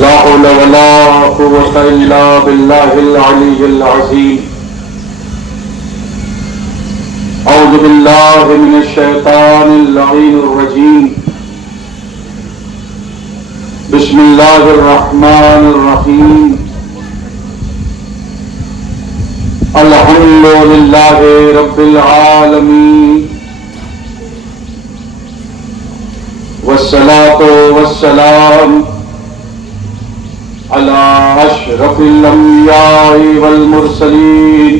لا حول ولا قوة إلا بالله العلي العظيم. أعوذ بالله من الشيطان اللعين الرجيم. بسم الله الرحمن الرحيم. الحمد لله رب العالمين، والصلاة والسلام على أشرف الأنبياء والمرسلين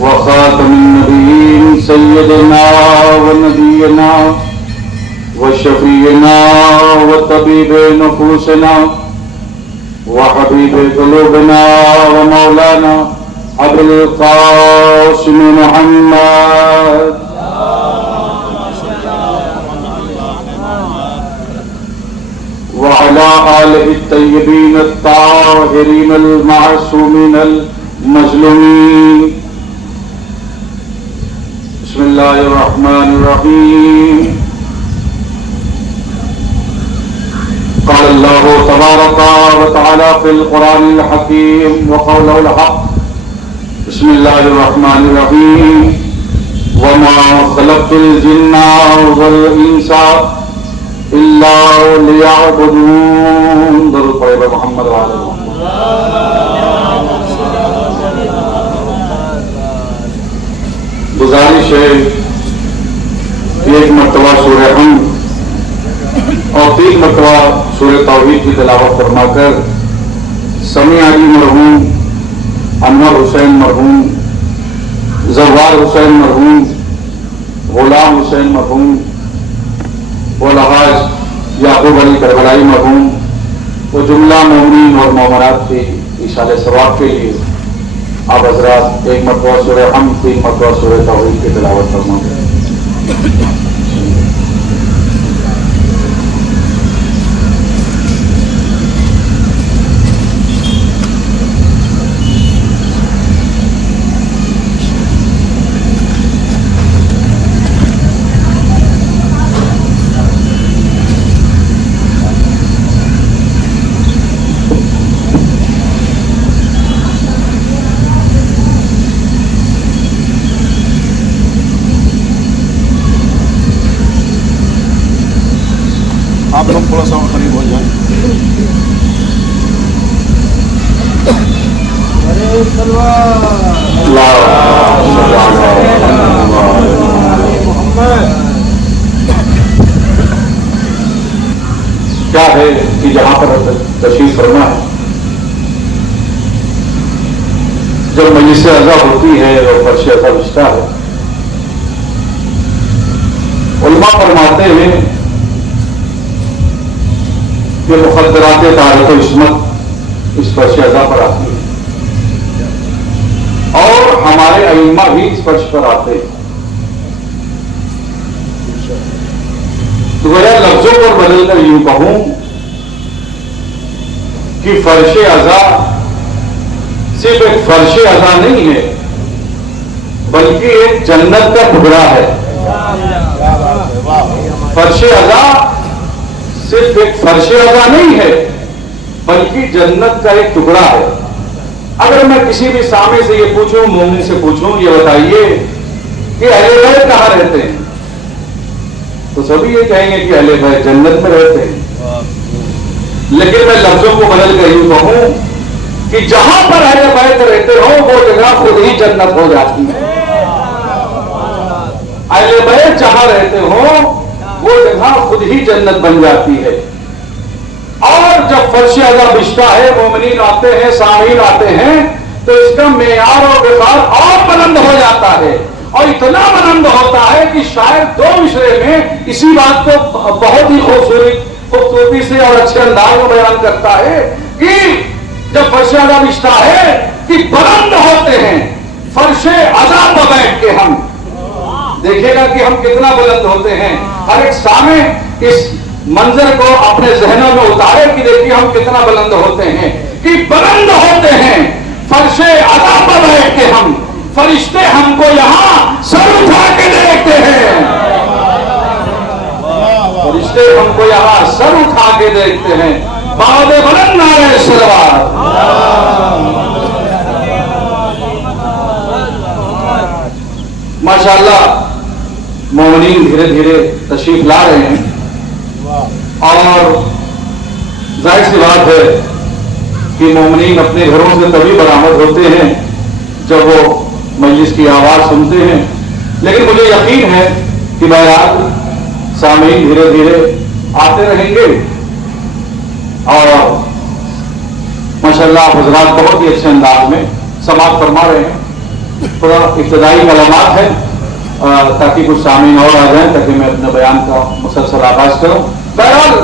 وخاتم النبيين سيدنا ونبينا وشفيعنا وطبيب نفوسنا وحبيب قلوبنا ومولانا أبو القاسم محمد وعلى آله الطيبين الطاهرين المعصومين المظلومين. بسم الله الرحمن الرحيم. قال الله تبارك وتعالى في القرآن الحكيم وقوله الحق. بسم الله الرحمن الرحيم. وما خلقت الجن والإنس إلا ليعبدون. درود پڑھے بھائی محمد وعلى محمد. گزارش ہے ایک مرتبہ سورہ حمد اور 3 مرتبہ سورہ توحید کی تلاوت فرما کر سمیع علی مرحوم، انور حسین مرحوم، زوار حسین مرحوم، غلام حسین مرحوم، والحاج یعقوب علی کربلائی مرحوم و جملہ مومنین اور مومنات کے ایصال ثواب کے لیے آپ حضرات 1 مرتبہ سورہ حمد، 3 مرتبہ سورہ توحید کی تلاوت فرما کریں. آپ لوگ تھوڑا سا قریب ہو جائیں. کیا ہے کہ جہاں پر تشریف فرما ہے، جب مجلس عزا ہوتی ہے اور فرش عزا بچتا ہے، علماء فرماتے ہیں کہ مخدرات طہارت و عصمت اس فرش عزا پر آتی ہے اور ہمارے ائمہ بھی اس فرش پر آتے ہیں. تو وہ لفظوں پر بدل کر یوں کہوں کہ فرش عزا صرف ایک فرش عزا نہیں ہے بلکہ ایک جنت کا ٹکڑا ہے. فرش عزا صرف ایک فرش عزا نہیں ہے بلکہ جنت کا ایک ٹکڑا ہے. اگر میں کسی بھی سامنے سے یہ پوچھوں، مومن سے پوچھوں، یہ بتائیے کہ اہل بیت کہاں رہتے ہیں، تو سبھی یہ کہیں گے کہ اہل بیت جنت میں رہتے ہیں. لیکن میں لفظوں کو بدل کر یوں کہوں کہ جہاں پر اہل بیت رہتے ہو وہ جگہ خود ہی جنت ہو جاتی ہے. اہل بیت جہاں رہتے ہو وہ جگہ خود ہی جنت بن جاتی ہے. اور جب فرش عزا بچتا ہے، مومنین آتے ہیں، سامعین آتے ہیں، تو اس کا معیار اور وقار اور بلند ہو جاتا ہے. اور اتنا بلند ہوتا ہے کہ شاعر 2 مصرے میں اسی بات کو بہت ہی خوبصورتی سے اور اچھے انداز میں بیان کرتا ہے کہ جب فرش عزا بچتا ہے کہ بلند ہوتے ہیں فرش عزا پر بیٹھ کے. ہم دیکھے گا کہ ہم کتنا بلند ہوتے ہیں. ہر ایک سامع اس منظر کو اپنے ذہنوں میں اتارے کہ دیکھیے ہم کتنا بلند ہوتے ہیں کہ بلند ہوتے ہیں فرش عزا پر بیٹھ کے. ہم فرشتے ہم کو یہاں سر اٹھا کے دیکھتے ہیں. فرشتے ہم کو یہاں سر اٹھا کے آگے دیکھتے ہیں. بہت بلند نعرہ صلوات. ماشاءاللہ مومنین دھیرے دھیرے تشریف لا رہے ہیں اور ظاہر سی بات ہے کہ مومنین اپنے گھروں سے تبھی برآمد ہوتے ہیں جب وہ مجلس کی آواز سنتے ہیں. لیکن مجھے یقین ہے کہ بہرحال سامعین دھیرے دھیرے آتے رہیں گے اور ماشاءاللہ حضرات بہت ہی اچھے انداز میں سماعت فرما رہے ہیں. تھوڑا ابتدائی کلمات ہیں تاکہ کچھ سامعین اور آ جائیں تاکہ میں اپنے بیان کا مسلسل آغاز کروں. بہرحال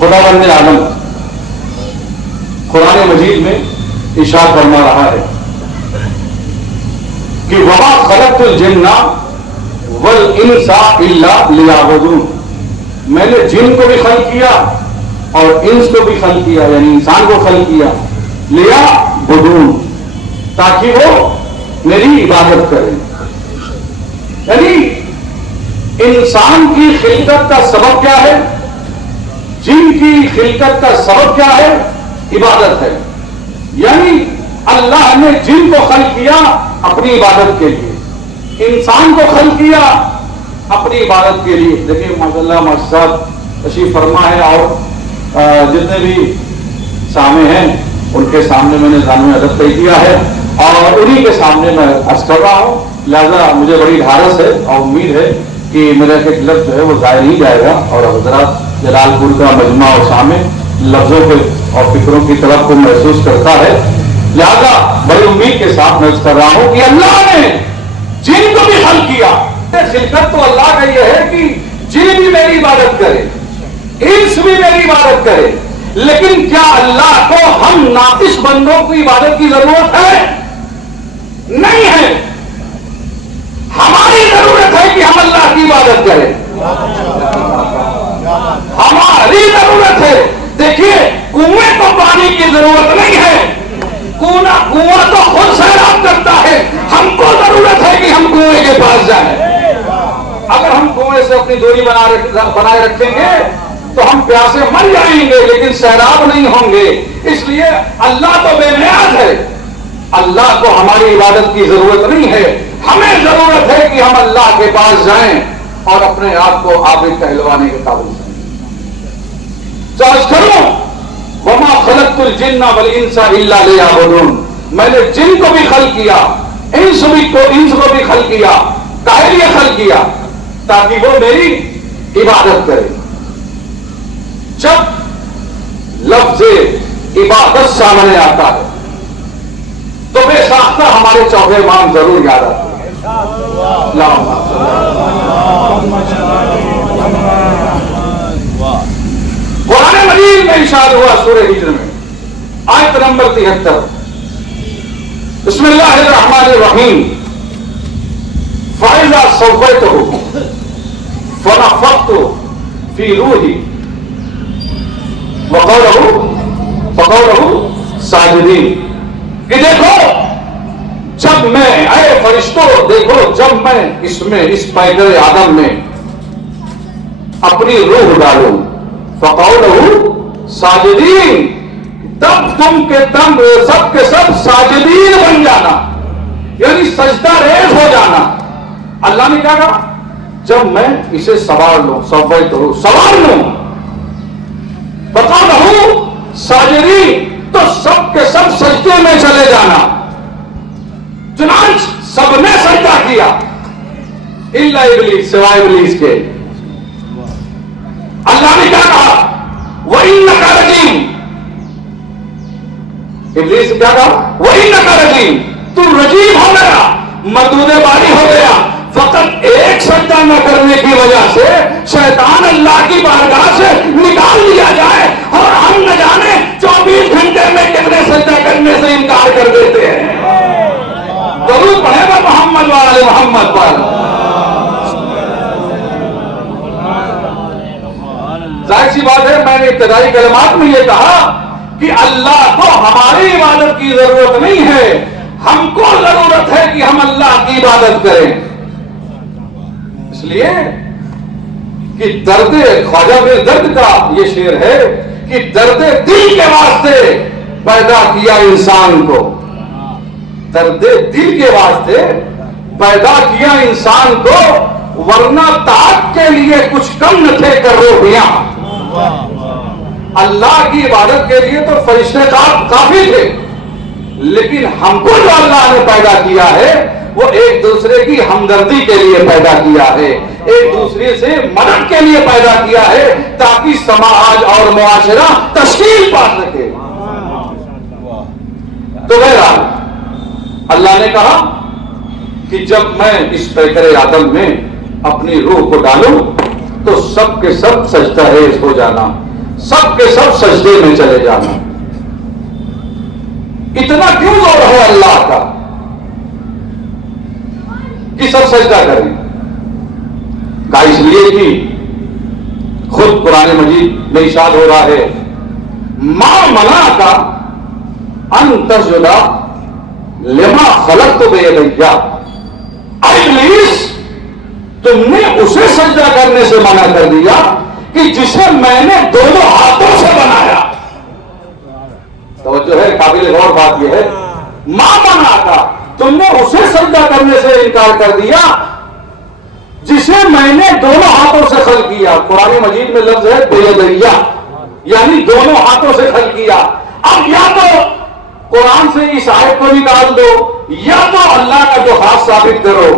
خداوند عالم قرآن مجید میں ارشاد فرما رہا ہے کہ وما خلقت الجن والانس الا لیعبدون. میں نے جن کو بھی خلق کیا اور انس کو بھی خلق کیا یعنی انسان کو خلق کیا لیعبدون تاکہ وہ میری عبادت کریں. یعنی انسان کی خلقت کا سبب کیا ہے؟ جن کی خلقت کا سبب کیا ہے؟ عبادت ہے. یعنی اللہ نے جن کو خلق کیا اپنی عبادت کے لیے, انسان کو خلق کیا اپنی عبادت کے لیے. دیکھیں ماشاءاللہ ماشاء صاحب تشریف فرما ہے اور جتنے بھی سامع ہیں ان کے سامنے میں نے ذانو ادب طے کیا ہے اور انہی کے سامنے میں عرض کر رہا ہوں. لہذا مجھے بڑی ڈھارس ہے اور امید ہے کہ میرا ایک لفظ جو ہے وہ ضائع نہیں جائے گا اور حضرات جلال پور کا مجمع اور سامع لفظوں کے اور فکروں کی طرف کو محسوس کرتا ہے. لہذا بڑی امید کے ساتھ میں عرض کر رہا ہوں کہ اللہ نے جن کو بھی خلق کیا. خلقت تو اللہ کا یہ ہے کہ جن بھی میری عبادت کرے, انس بھی میری عبادت کرے, لیکن کیا اللہ کو ہم ناقص بندوں کی عبادت کی ضرورت ہے؟ نہیں ہے. ہماری ضرورت ہے کہ ہم اللہ کی عبادت کریں. ہماری ضرورت ہے. دیکھیے کنویں کو پانی کی ضرورت نہیں ہے, کنواں تو خود سیراب کرتا ہے. ہم کو ضرورت ہے کہ ہم کنویں کے پاس جائیں. اگر ہم کنویں سے اپنی دوری بنائے رکھیں گے تو ہم پیاسے مر جائیں گے لیکن سیراب نہیں ہوں گے. اس لیے اللہ تو بے نیاز ہے, اللہ کو ہماری عبادت کی ضرورت نہیں ہے. ہمیں ضرورت ہے کہ ہم اللہ کے پاس جائیں اور اپنے آپ کو عابد کہلوانے کے قابل بنائیں. کروں وما خلقت الجن والانس الا لیعبدون. میں نے جن کو بھی خلق کیا, انس کو بھی خلق کیا. کاہے لیے خلق کیا؟ تاکہ وہ میری عبادت کرے. جب لفظ عبادت سامنے آتا ہے تو بے ساختہ ہمارے چوتھے امام ضرور یاد آتے ہیں. قرآن مجید میں ارشاد ہوا سورہ ہجر میں آیت نمبر 73, بسم اللہ الرحمن الرحیم, فَإِذَا صَوَّيْتُهُ فَنَفَخْتُ فِي رُوحِي وَقَوْلَهُ سَاجِدِينَ. کہ دیکھو جب میں, اے فرشتوں دیکھو جب میں اس پیکر آدم میں اپنی روح ڈالوں, فَقَوْلَهُ سَاجِدِينَ, تب تم کے تم سب کے سب ساجدین بن جانا, یعنی سجدہ ریز ہو جانا. اللہ نے کہا جب میں اسے سوار لوں, سوار لوں, فَقَوْلَهُ ساجدین, تو سب کے سب سجدے میں چلے جانا. چنانچہ سب نے سجدہ کیا الا ابلیس, سوائے ابلیس کے. اللہ نے کیا کہا وَإِنَّكَ رَجِيمٌ, ابلیس سے کیا کہا وَإِنَّكَ رَجِيمٌ, تم رجیم ہو گیا, مردود باری ہو گیا. فقط ایک سجدہ نہ کرنے کی وجہ سے شیطان اللہ کی بارگاہ سے نکال لیا جائے اور ہم نہ جانے 24 گھنٹے میں کتنے سجدہ کرنے سے انکار کر دیتے ہیں. ضرور پڑھے گا محمد والے محمد پر. ظاہر سی بات ہے میں نے ابتدائی کلمات میں یہ کہا کہ اللہ کو ہماری عبادت کی ضرورت نہیں ہے, ہم کو ضرورت ہے کہ ہم اللہ کی عبادت کریں. اس لیے کہ درد خواجہ میر درد کا یہ شعر ہے کہ درد دل کے واسطے پیدا کیا انسان کو، درد دل کے واسطے پیدا کیا انسان کو، ورنہ طاق کے لیے کچھ کم نہ تھے کروڑیاں۔ اللہ کی عبادت کے لیے تو فرشتے کافی تھے، لیکن ہم کو جو اللہ نے پیدا کیا ہے وہ ایک دوسرے کی ہمدردی کے لیے پیدا کیا ہے، ایک دوسرے سے مدد کے لیے پیدا کیا ہے، تاکہ سماج اور معاشرہ تشکیل پا سکے۔ تو بہرحال اللہ نے کہا کہ جب میں اس پیکر آدم میں اپنی روح کو ڈالوں تو سب کے سب سجدہ ریز ہو جانا، سب کے سب سجدے میں چلے جانا۔ اتنا کیوں زور ہے اللہ کا کہ سب سجدہ کریں؟ کہا اس لیے کہ خود قرآن مجید میں ارشاد ہو رہا ہے ما منعک ان تسجد لما خلقت بیدی، ابلیس تم نے اسے سجدہ کرنے سے منع کر دیا کہ جسے میں نے دونوں ہاتھوں سے بنایا۔ توجہ ہے، قابل غور بات یہ ہے، ما منعک تم نے اسے سجدہ کرنے سے انکار کر دیا جسے میں نے دونوں ہاتھوں سے خلق کیا۔ قرآن مجید میں لفظ ہے بیدیہ، یعنی دونوں ہاتھوں سے خلق کیا۔ اب یا تو قرآن سے اس آیت کو نکال دو یا تو اللہ کا جو ہاتھ ثابت کرو۔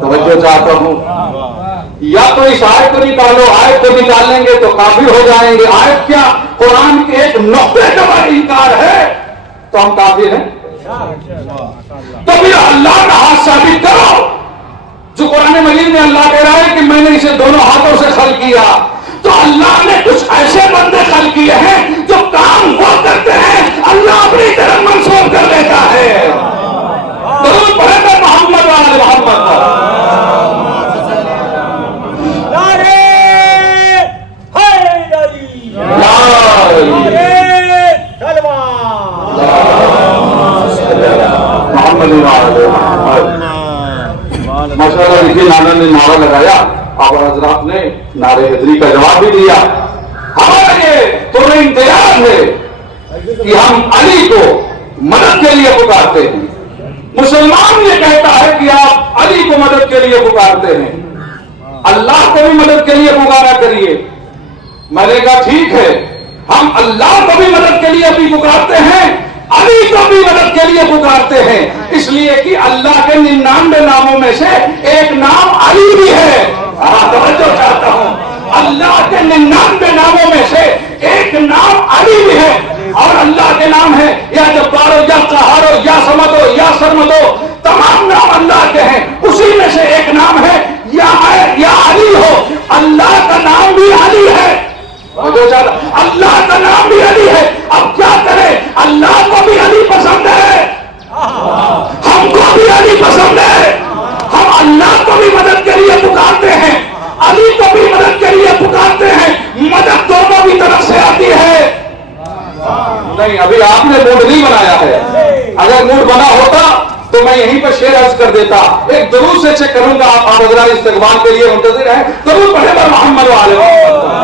توجہ چاہتا ہوں، یا تو اس آیت کو نکالو، آیت کو نکال لیں گے تو کافر ہو جائیں گے۔ آیت کیا قرآن کے ایک نقطے کا انکار ہے تو ہم کافر ہیں؟ تو پھر اللہ کا ہاتھ ثابت کرو۔ جو قرآن مجید میں اللہ کہہ رہا ہے کہ میں نے اسے دونوں ہاتھوں سے خلق کیا، تو اللہ نے کچھ ایسے بندے خلق کیے ہیں جو کام وہ کرتے ہیں اللہ اپنی طرف منسوب کر لیتا ہے۔ درود پڑھے گا محمد وآل محمد۔ ماشاء اللہ دیکھیے نانا نے نعرہ لگایا، آپ حضرات نے نعرے حیدری کا جواب بھی دیا۔ ہمارا یہ تو امتیاز ہے کہ ہم علی کو مدد کے لیے پکارتے ہیں۔ مسلمان یہ کہتا ہے کہ آپ علی کو مدد کے لیے پکارتے ہیں، اللہ کو بھی مدد کے لیے پکارا کریے۔ میں نے کہا ٹھیک ہے، ہم اللہ کو بھی مدد کے لیے بھی پکارتے ہیں، علی کو بھی مدد کے لیے پکارتے ہیں، اس لیے کہ اللہ کے 99 ناموں میں سے ایک نام علی بھی ہے۔ توجہ چاہتا ہوں، اللہ کے 99 ناموں میں سے ایک نام علی بھی ہے، اور اللہ کے نام ہے یا جبارو یا قہارو یا سمدو یا سرمدو، تمام نام اللہ کے ہیں، اسی میں سے ایک نام ہے یا علی ہو۔ اللہ کا نام بھی علی ہے، اللہ کا نام بھی علی ہے۔ اب کیا کریں، اللہ کو بھی علی پسند ہے، ہم کو بھی علی پسند ہے، ہم اللہ کو بھی مدد کے لیے پکارتے ہیں، علی کو بھی مدد کے لیے پکارتے ہیں، مدد دونوں کی طرف سے آتی ہے۔ نہیں، ابھی آپ نے موڈ نہیں بنایا ہے، اگر موڈ بنا ہوتا تو میں یہیں پر شعر عرض کر دیتا۔ ایک درود سے چیک کروں گا، آپ حضرات استقبال کے لیے منتظر ہیں۔ درود پڑھے گا محمد وآل محمد۔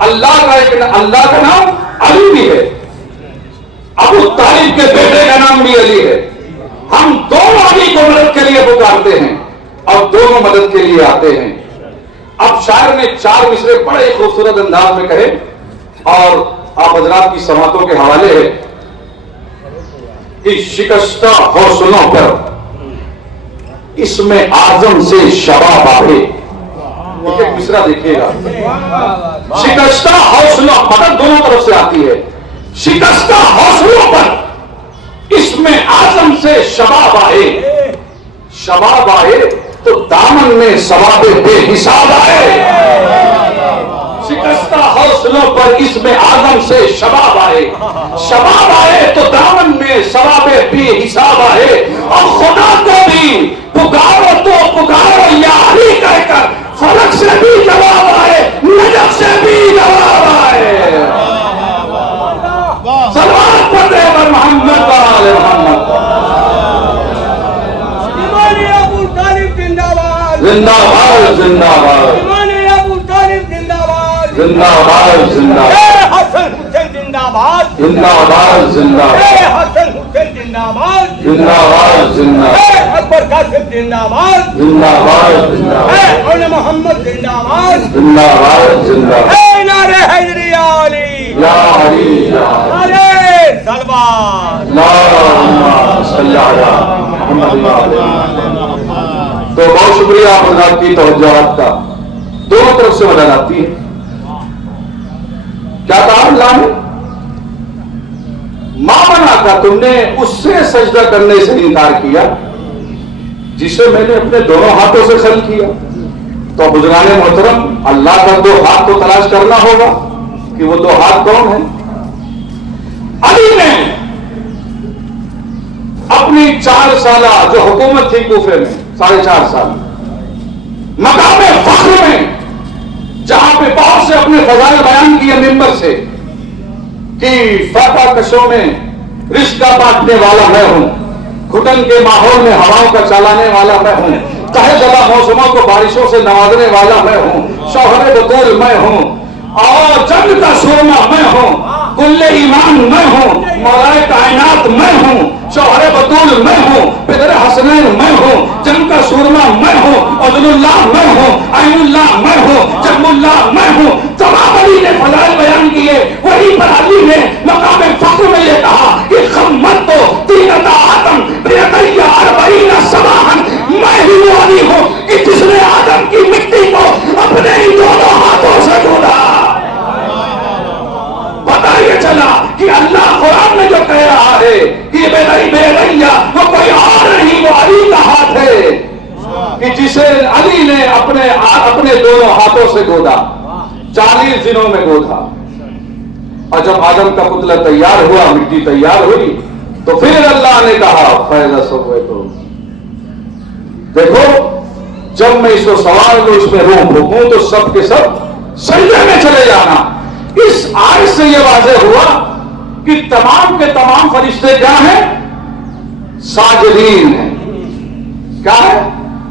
اللہ کا نام علی بھی ہے، ابو طالب کے بیٹے کا نام بھی علی ہے۔ ہم دونوں علی کو مدد کے لیے پکارتے ہیں اور دونوں مدد کے لیے آتے ہیں۔ اب شاعر نے 4 مصرے بڑے خوبصورت انداز میں کہے اور آپ حضرات کی سماعتوں کے حوالے ہے کہ شکستہ حوصلوں پر اسم اعظم سے شباب آئے۔ ایک مصرا دیکھیے گا، شکستہ حوصلوں، مدد دونوں طرف سے آتی ہے، شکستہ حوصلوں پر اسم اعظم سے شباب آئے، شباب آئے تو دامن میں ثواب بے حساب آئے۔ شکستہ حوصلوں پر اسم اعظم سے شباب آئے، شباب آئے تو دامن میں ثواب بے حساب آئے۔ اور خدا کو بھی پکارو تو پکارو یا علی کہہ کر، فلک سے بھی جواب آئے، نجف سے بھی جواب آئے۔ صلوات پڑھتے پر محمد وآل محمد۔ زندہ باد زندہ باد ایمان ابو طالب زندہ باد زندہ باد زندہ حسن حسین زندہ باد زندہ باد زندہ حسن حسین زندہ باد زندہ باد زندہ اکبر قاسم زندہ باد زندہ باد زندہ مولانا محمد زندہ باد زندہ باد زندہ نعرہ حیدری علی یا علی یا نعرہ سلوات اللہم صلی علی محمد وعلی۔ تو بہت شکریہ آپ حضرات کی توجہات کا، دونوں طرف سے مدد آتی ہے۔ کیا کہا اللہ نے؟ ماں بنا کا تم نے اس سے سجدہ کرنے سے انکار کیا جسے میں نے اپنے دونوں ہاتھوں سے خلق کیا۔ تو بزرگان محترم، اللہ کا دو ہاتھ تو تلاش کرنا ہوگا کہ وہ دو ہاتھ کون ہیں۔ علی نے اپنی 4 سالہ جو حکومت تھی کوفے میں 4.5 سال، مقام فخر میں جہاں پہ بہت سے اپنے فضائل بیان کیے ممبر سے کہ فاتح کشوں میں رزق کا بانٹنے والا میں ہوں، گھٹن کے ماحول میں ہواؤں کا چلانے والا میں ہوں، تہہ دلا موسموں کو بارشوں سے نوازنے والا میں ہوں، شوہر بطول میں ہوں، اور جنگ کا سرما میں ہوں، کل ایمان میں ہوں، مولا کائنات میں ہوں، شوہر بطول میں ہوں، پدر حسنین میں ہوں، جنگ کا سورما میں ہوں، عدل اللہ میں ہوں، عین اللہ میں ہوں، جم اللہ میں ہوں۔ تمام علی نے فضائل بیان کیے، وہی پر علی نے مقام فخر میں یہ کہا کہ خمت تو تینتا آدم بیدیا 40 صباحن، میں ہی وہ علی ہوں کہ جس نے آدم کی مٹی کو اپنے ہی دونوں ہاتھوں سے ڈھونڈا۔ پتہ یہ چلا کہ اللہ قرآن میں جو کہہ رہا ہے کہ بیدیا وہ کوئی اور نہیں، وہ علی کا ہاتھ ہے کہ جسے علی نے اپنے دونوں ہاتھوں سے گودا، 40 دنوں میں گودا۔ اور جب آدم کا پتلا تیار ہوا، مٹی تیار ہوئی، تو پھر اللہ نے کہا فیضا سویتم، دیکھو جب میں اس کو سوال دوں، اس میں روح پھونکوں تو سب کے سب سجدے میں چلے جانا۔ اس آیت سے یہ واضح ہوا کہ تمام کے تمام فرشتے کیا ہیں؟ ساجدین ہیں۔ کیا ہے؟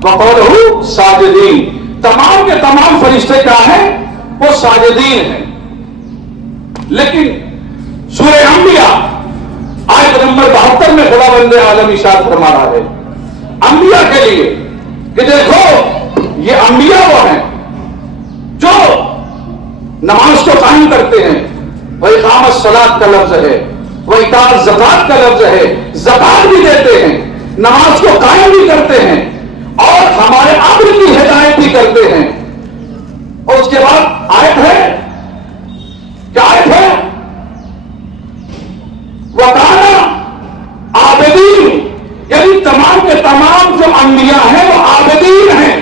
وقولہ ساجدین، تمام کے تمام فرشتے کیا ہیں؟ وہ ساجدین ہیں۔ لیکن سورہ انبیاء آیت نمبر 72 میں خدا بند عالم ارشاد فرما رہا ہے انبیاء کے لیے کہ دیکھو یہ انبیاء وہ ہیں جو نماز کو قائم کرتے ہیں، وہ اقامت الصلاۃ کا لفظ ہے، وہ ایتاء الزکوٰۃ کا لفظ ہے، زکات بھی دیتے ہیں، نماز کو قائم بھی کرتے ہیں اور ہمارے امر کی ہدایت بھی کرتے ہیں۔ اور اس کے بعد آیت ہے، کیا آیت ہے؟ وَكَانَ عَابِدِينَ، یعنی تمام کے تمام جو انبیاء ہیں وہ عابدین ہیں۔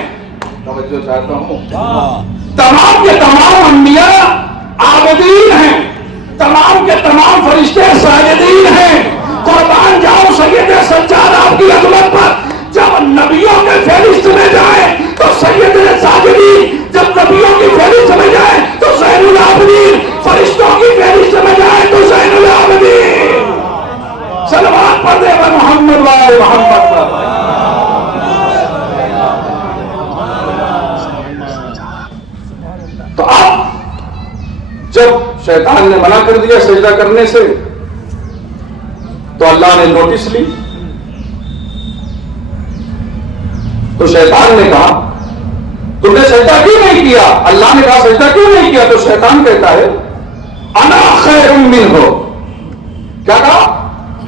توجہ چاہتا ہوں، تمام کے تمام انبیاء عابدین ہیں، تمام کے تمام فرشتے ساجدین ہیں۔ قربان جاؤ سید سجاد آپ کی عظمت پر، جب نبیوں کے فہرست میں جائیں تو سید ساجدین، جب نبیوں کی فہرست میں جائیں تو زین العابدین، فرشتوں کی فہرست میں جائیں تو زین العابدین۔ صلوات پڑھ دے محمد وآل محمد پر۔ تو اب جب شیطان نے منع کر دیا سجدہ کرنے سے تو اللہ نے نوٹس لی، تو شیطان نے کہا تم نے سجدہ کیوں نہیں کیا؟ اللہ نے کہا سجدہ کیوں نہیں کیا؟ تو شیطان کہتا ہے انا خیر منہ، کیا کہا؟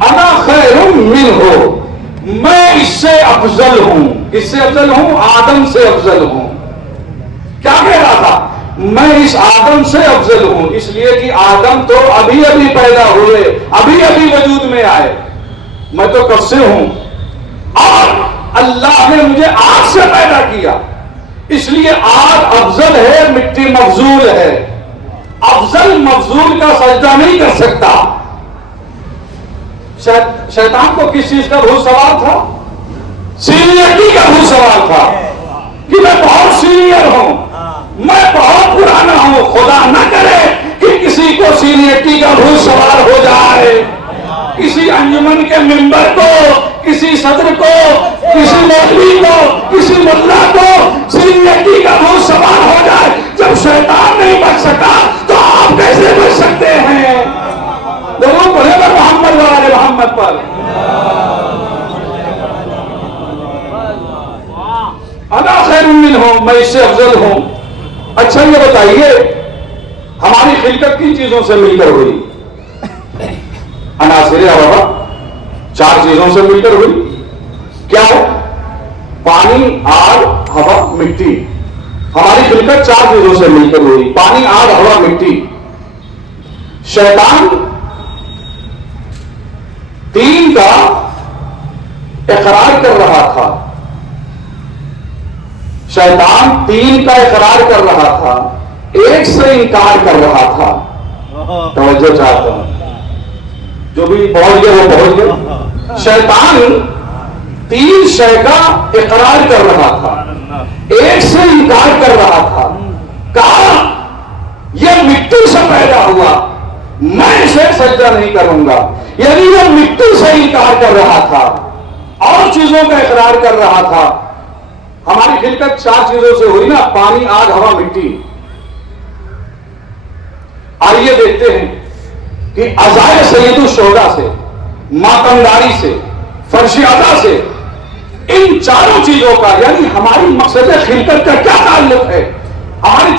انا خیر منہ، میں اس سے افضل ہوں۔ اس سے افضل ہوں؟ آدم سے افضل ہوں۔ کیا کہہ رہا تھا؟ میں اس آدم سے افضل ہوں، اس لیے کہ آدم تو ابھی ابھی پیدا ہوئے، ابھی ابھی وجود میں آئے، میں تو کب سے ہوں، اور اللہ نے مجھے آگ سے پیدا کیا، اس لیے آگ افضل ہے، مٹی مفضول ہے، افضل مفضول کا سجدہ نہیں کر سکتا۔ شیطان کو کس چیز کا بھوت سوال تھا؟ سینئرٹی کا بھوت سوال تھا کہ میں بہت سینئر ہوں، میں بہت پرانا ہوں۔ خدا نہ کرے کہ کسی کو سینئرٹی کا بھوت سوال ہو جائے، کسی انجمن کے ممبر کو، کسی صدر کو، کسی مولوی کو، کسی ملا کو منہم، میں اس سے افضل ہوں. اچھا یہ بتائیے ہماری خلقت کن چیزوں سے مل کر ہوئی؟ عناصر اربعہ، 4 چیزوں سے مل کر ہوئی. کیا ہے؟ پانی، آگ، ہوا، مٹی. ہماری خلقت 4 چیزوں سے مل کر ہوئی: پانی، آگ، ہوا، مٹی. شیطان 3 کا اقرار کر رہا تھا. شیطان 3 کا اقرار کر رہا تھا، 1 سے انکار کر رہا تھا. توجہ چاہتا ہوں، جو بھی پہنچ گیا وہ پہنچ گیا. شیطان 3 شے کا اقرار کر رہا تھا، 1 سے انکار کر رہا تھا. کہا یہ مٹی سے پیدا ہوا، میں اسے سجدہ نہیں کروں گا. یعنی وہ مٹی سے انکار کر رہا تھا، اور چیزوں کا اقرار کر رہا تھا. ہماری خلقت 4 چیزوں سے ہوئی نا: پانی، آگ، ہوا، مٹی. آئیے دیکھتے ہیں کہ عزائے سید الشہداء سے، ماتمداری سے، فرش ادا سے، ان 4 چیزوں کا یعنی ہماری مقصد خلقت کا کیا تعلق ہے. ہماری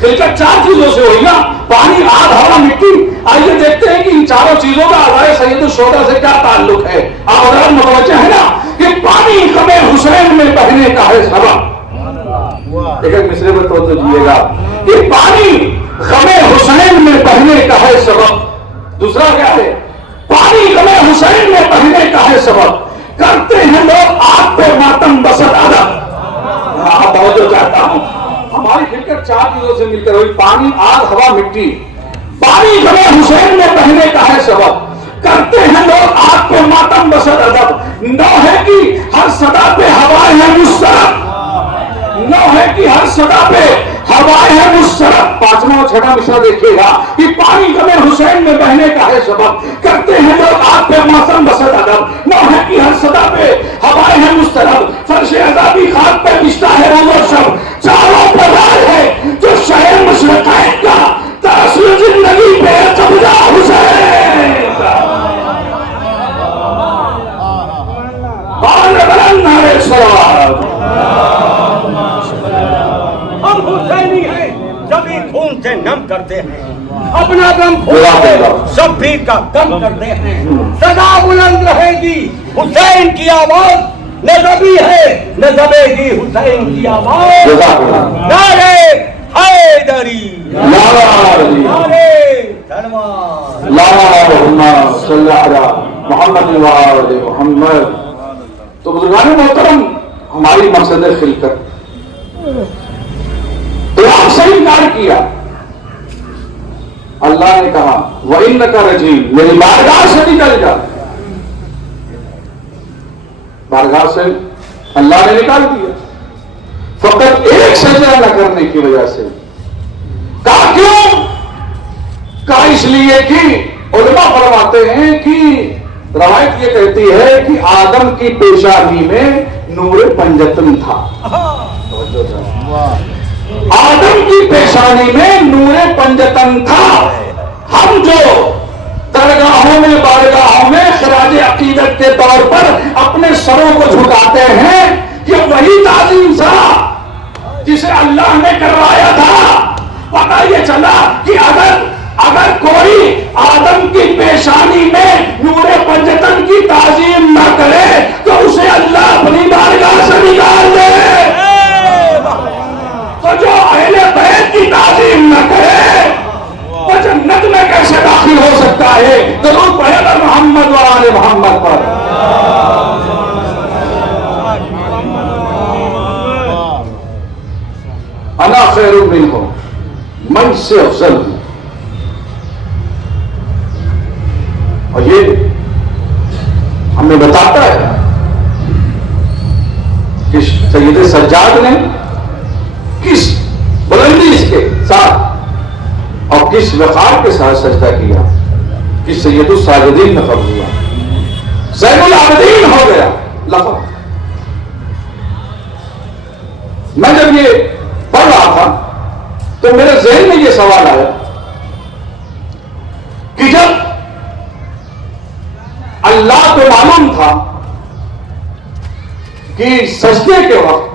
خلقت 4 چیزوں سے ہوئی نا: پانی، آگ، ہوا، مٹی. آئیے دیکھتے ہیں کہ ان 4 چیزوں کا عزائے سید الشہداء سے کیا تعلق ہے. آپ حضرات متوجہ ہے نا کہ پانی غم حسین میں بہنے کا ہے سبب. ایک مصرے میں تو دیجیے گا کہ پانی غم حسین میں بہنے کا ہے سبب. دوسرا کیا ہے؟ پانی غم حسین میں بہنے کا ہے سبب. کرتے ہیں لوگ آپ پہ ماتم بسط ادب. توجہ چاہتا ہوں، ہماری خلقت 4 چیزوں سے مل کر ہوئی: پانی، آگ، ہوا، مٹی. پانی غم حسین میں بہنے کا ہے سبب. کرتے ہیں لوگ آپ پہ ماتم بسط ادب. نوحے کی ہر صدا پہ ہوائیں ہیں مسترب. نوحے کی ہر صدا پہ ہوائیں ہیں مسترب. 5واں اور 6واں مصرع دیکھیے گا کہ پانی غم حسین میں بہنے کا ہے سبب. کرتے ہیں لوگ آپ پہ ماتم بسط ادب. نوحے کی ہر صدا پہ ہوائیں ہیں مسترب. فرش عذابی خاک پہ بچتا ہے روز و شب. چاروں پر راج ہے جو شہر مشرقین کا، تاثیر زندگی پہ قبضہ حسین کا. نعرے صلوات. ہم حسینی ہیں، جبھی خون سے نم کرتے ہیں، اپنا غم خون سے سب بھی کا کم کرتے ہیں. سدا بلند رہے گی حسین کی آواز، نہ دبی ہے نہ دبے گی حسین کی آواز. نعرے حیدری، نعرے تنوار. اللہم صلی علی محمد و آل محمد. تو بزرگان محترم، ہماری مقصد خلقت تو آپ سے انکار کیا. اللہ نے کہا وَإِنَّكَ رَجِيمٌ، میری بارگاہ سے نکل جا. بارگاہ سے اللہ نے نکال دیا فقط ایک سجدہ نہ کرنے کی وجہ سے. کہا کیوں؟ کہا اس لیے کہ علماء فرماتے ہیں کہ روایت یہ کہتی ہے کہ آدم کی پیشانی میں نور پنجتن تھا. آدم کی پیشانی میں نور پنجتن تھا. ہم جو درگاہوں میں، بارگاہوں میں خراج عقیدت کے طور پر اپنے سروں کو جھکاتے ہیں، یہ وہی تعظیم سا جسے اللہ نے کروایا تھا. پتہ یہ چلا کہ اگر کوئی آدم کی پیشانی میں نور پنجتن کی تعظیم نہ کرے تو اسے اللہ اپنی بارگاہ سے نکال دے. تو جو اہل بیت کی تعظیم نہ کرے وہ جنت میں کیسے داخل ہو سکتا ہے؟ درود پڑھے گا محمد و آل محمد پر. انا خیر منہم، من سے افضل ہوں. اور یہ ہمیں بتاتا ہے کہ سید سجاد نے کس بلندی اس کے ساتھ اور کس وقار کے ساتھ سجدہ کیا کہ سید الساجدین لقب ہوا، زین العابدین ہو گیا لقب. میں جب یہ پڑھ رہا تھا تو میرے ذہن میں یہ سوال آیا کہ جب اللہ کو معلوم تھا کہ سجدے کے وقت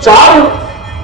4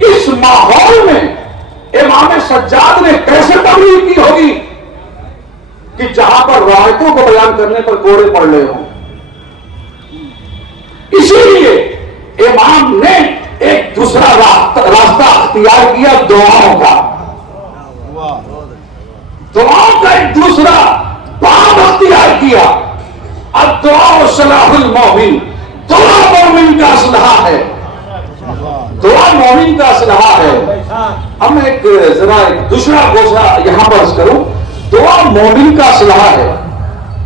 اس ماحول میں امام سجاد نے کیسے تبلیغ کی ہوگی کہ جہاں پر روایتوں کو بیان کرنے پر کوڑے پڑ رہے ہوں؟ اسی لیے امام نے ایک دوسرا راستہ اختیار کیا، دعاؤں کا۔ دعاؤں کا ایک دوسرا باب اختیار کیا۔ الدعاء صلاح المومن، دعا مومن کا اسلحہ ہے، دعا مومن کا اسلحہ ہے۔ ہم ایک ذرا ایک دوسرا گوشہ یہاں پر عرض کروں، دعا مومن کا اسلحہ ہے۔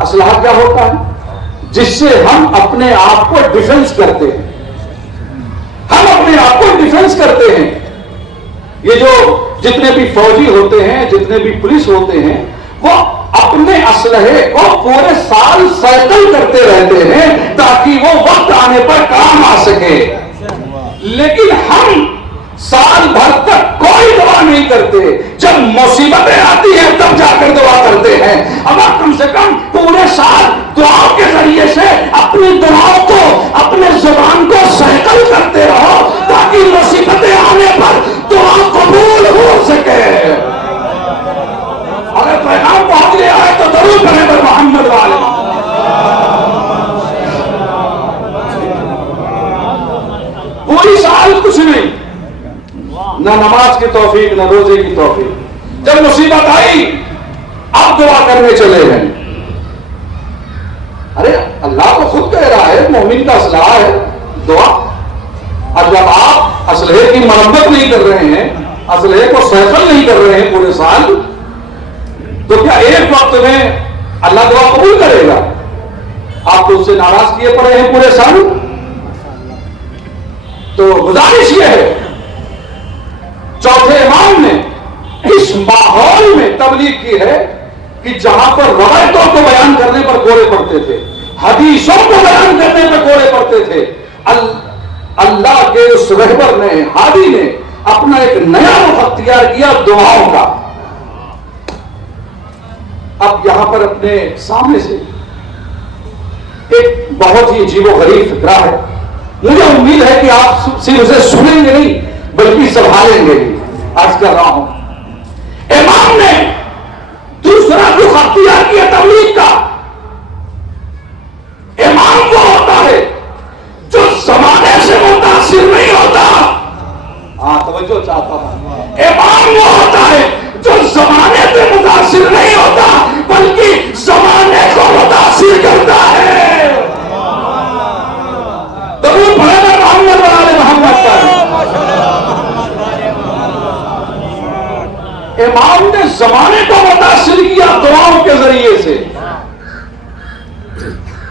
اسلحہ کیا ہوتا ہے؟ جس سے ہم اپنے آپ کو ڈیفنس کرتے ہیں، ہم اپنے آپ کو ڈیفنس کرتے ہیں۔ یہ جو جتنے بھی فوجی ہوتے ہیں، جتنے بھی پولیس ہوتے ہیں، وہ اپنے اسلحے کو پورے سال سائیکل کرتے رہتے ہیں تاکہ وہ وقت آنے پر کام آ سکے، لیکن ہم سال بھر تک کوئی دعا نہیں کرتے۔ جب مصیبتیں آتی ہیں تب جا کر دعا کرتے ہیں۔ اب کم سے کم پورے سال دعا کے ذریعے سے اپنی دعاؤں کو، اپنے زبان کو سائیکل کرتے رہو تاکہ مصیبتیں آنے پر دعا قبول ہو سکے۔ اگر پیغام پہنچ گیا ہے تو ضرور کریں پر محمد والے۔ پوری سال کچھ نہیں، نہ نماز کی توفیق نہ روزے کی توفیق۔ جب مصیبت آئی اب دعا کرنے چلے ہیں۔ ارے اللہ تو خود کہہ رہا ہے مومن کا اسلحہ ہے دعا۔ اور جب آپ اسلحے کی مرمت نہیں کر رہے ہیں، اسلحے کو سائیکل نہیں کر رہے ہیں پورے سال، تو کیا ایک وقت میں اللہ دعا قبول کرے گا؟ آپ تو اس سے ناراض کیے پڑے ہیں پورے سال۔ تو گزارش یہ ہے، چوتھے امام نے اس ماحول میں تبلیغ کی ہے کہ جہاں پر روایتوں کو بیان کرنے پر کوڑے پڑتے تھے، حدیثوں کو بیان کرنے پر کوڑے پڑتے تھے، اللہ کے اس رہبر نے، ہادی نے اپنا ایک نیا رخ اختیار کیا دعاؤں کا۔ اب یہاں پر اپنے سامنے سے ایک بہت ہی عجیب و غریب فکرہ ہے، مجھے امید ہے کہ آپ صرف اسے سنیں گے نہیں بلکہ سنبھالیں گے بھی۔ عرض کر رہا ہوں، امام نے دوسرا رخ اختیار کیا تبلیغ کا۔ امام وہ ہوتا ہے جو زمانے سے متاثر نہیں ہوتا۔ توجہ چاہتا ہوں، امام وہ ہوتا ہے جو زمانے سے متاثر نہیں ہوتا بلکہ زمانے کو متاثر کرتا ہے۔ ضرور پڑھے گا محمد والے محمد کا۔ امام نے زمانے کو متاثر کیا دعاؤں کے ذریعے سے،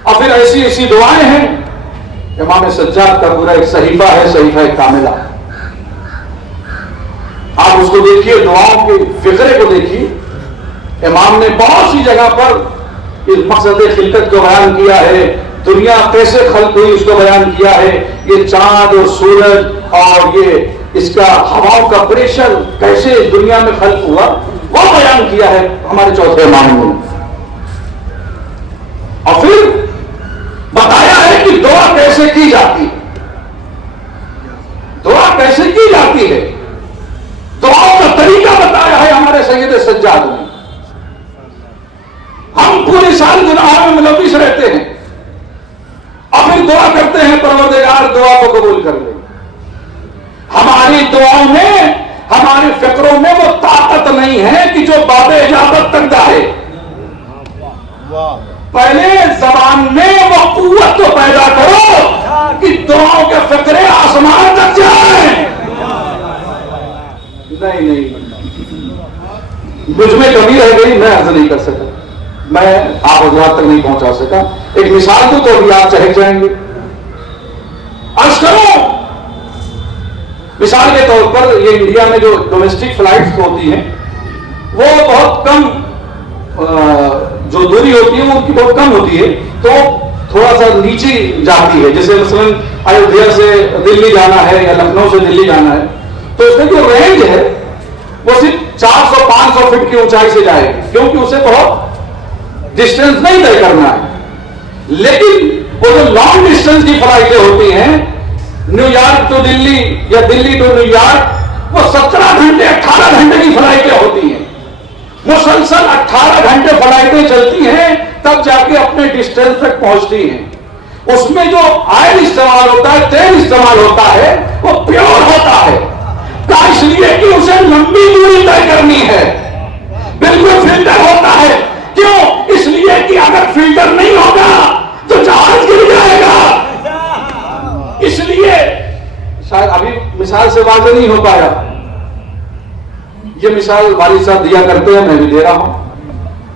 اور پھر ایسی ایسی دعائیں ہیں۔ امام سجاد کا پورا ایک صحیفہ ہے، صحیفہ کاملہ، آپ اس کو دیکھیے، دعاؤں کے فقرے کو دیکھیے۔ امام نے بہت سی جگہ پر اس مقصد خلقت کو بیان کیا ہے، دنیا کیسے خلق ہوئی اس کو بیان کیا ہے، یہ چاند اور سورج اور یہ اس کا ہواؤں کا پریشر کیسے دنیا میں خلق ہوا وہ بیان کیا ہے ہمارے چوتھے امام نے۔ اور پھر بتایا ہے کہ دعا کیسے کی جاتی ہے، دعا کیسے کی جاتی ہے، دعاؤں کا طریقہ بتایا ہے ہمارے سید سجاد نے۔ ہم پورے سال گناہوں میں ملوث رہتے ہیں اور پھر دعا کرتے ہیں پروردگار دعا کو قبول کر لے۔ ہماری دعاؤں میں، ہمارے فکروں میں وہ طاقت نہیں ہے کہ جو باب اجابت تک جائے۔ پہلے زبان میں وہ قوت تو پیدا کرو کہ دعاؤں کے فکرے آسمان تک جائیں۔ نہیں، مجھ میں کمی رہ گئی، میں عرض نہیں کر سکا، میں آپ حضرات تک نہیں پہنچا سکا۔ ایک مثال تو بھی آپ چہک جائیں گے۔ عرض کرو، مثال کے طور پر یہ انڈیا میں جو ڈومیسٹک فلائٹس ہوتی ہیں وہ بہت کم، جو دوری ہوتی ہے وہ ان کی بہت کم ہوتی ہے، تو تھوڑا سا نیچے جاتی ہے، جیسے مثلا ایودھیا سے دلی جانا ہے یا لکھنؤ سے دلی جانا ہے، تو اس میں جو رینج ہے وہ صرف 400-500 فٹ کی اونچائی سے جائے گی، کیونکہ اسے بہت ڈسٹینس نہیں طے کرنا ہے۔ لیکن وہ جو لانگ ڈسٹینس کی فلائٹیں ہوتی ہیں نیو یارک ٹو دلی یا دلی ٹو نیو یارک، وہ 17 گھنٹے 18 گھنٹے کی فلائٹیں ہوتی ہیں، مسلسل 18 گھنٹے فلائٹیں چلتی ہیں، تب جا کے اپنے ڈسٹینس تک پہنچتی ہیں۔ اس میں جو آئل استعمال ہوتا ہے، تیل استعمال ہوتا ہے، وہ پیور ہوتا ہے، اس لیے کہ اسے لمبی دوری طے کرنی ہے، بالکل فلٹر ہوتا ہے۔ کیوں؟ اس لیے کہ اگر فلٹر نہیں ہوگا تو جہاز گر جائے گا۔ اس لیے شاید ابھی مثال سے واضح نہیں ہو پایا، یہ مثال والد صاحب دیا کرتے ہیں، میں بھی دے رہا ہوں۔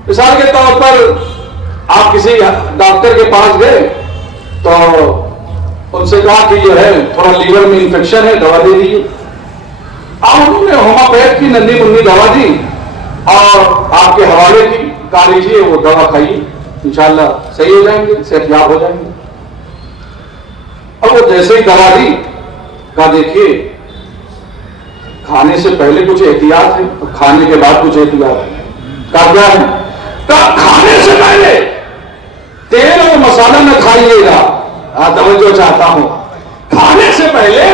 مثال کے طور پر آپ کسی ڈاکٹر کے پاس گئے تو ان سے کہا کہ جو ہے تھوڑا لیور میں انفیکشن ہے، دوا دے دیجیے۔ اب انہوں نے ہومیوپیتھ کی ننھی منی دوا دی اور آپ کے حوالے کی، کہا لیجیے وہ دوا کھائیے، انشاءاللہ صحیح ہو جائیں گے، صحت یاب ہو جائیں گے۔ اب وہ جیسے ہی دوا دی، کہا دیکھیے کھانے سے پہلے کچھ احتیاط ہے اور کھانے کے بعد کچھ احتیاط ہے۔ کہا کیا ہے؟ کہا کھانے سے پہلے تیل اور مسالہ نہ کھائیے گا۔ توجہ چاہتا ہوں، کھانے سے پہلے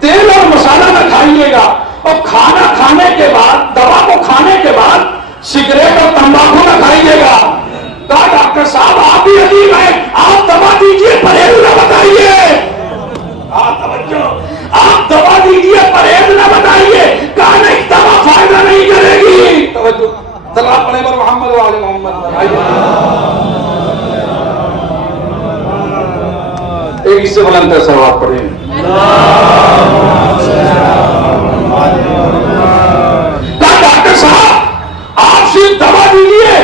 تیل اور مسالہ نہ کھائیے گا، اور کھانا کھانے کے بعد، دوا کو کھانے کے بعد سگریٹ اور تمباکو نہ کھائیے گا۔ کہا ڈاکٹر صاحب آپ بھی عجیب ہیں، آپ دوا دیجیے پرہیز نہ بتائیے۔ توجہ، آپ دوا دیجیے پرہیز نہ بتائیے۔ کہا نہیں دوا فائدہ نہیں کرے گی۔ توجہ، صلوات پڑھیں پر محمد و آل محمد۔ ایک اس سے بلند ہے صلوات پڑھیں۔ کہا ڈاکٹر صاحب آپ صرف دوا دیجیے،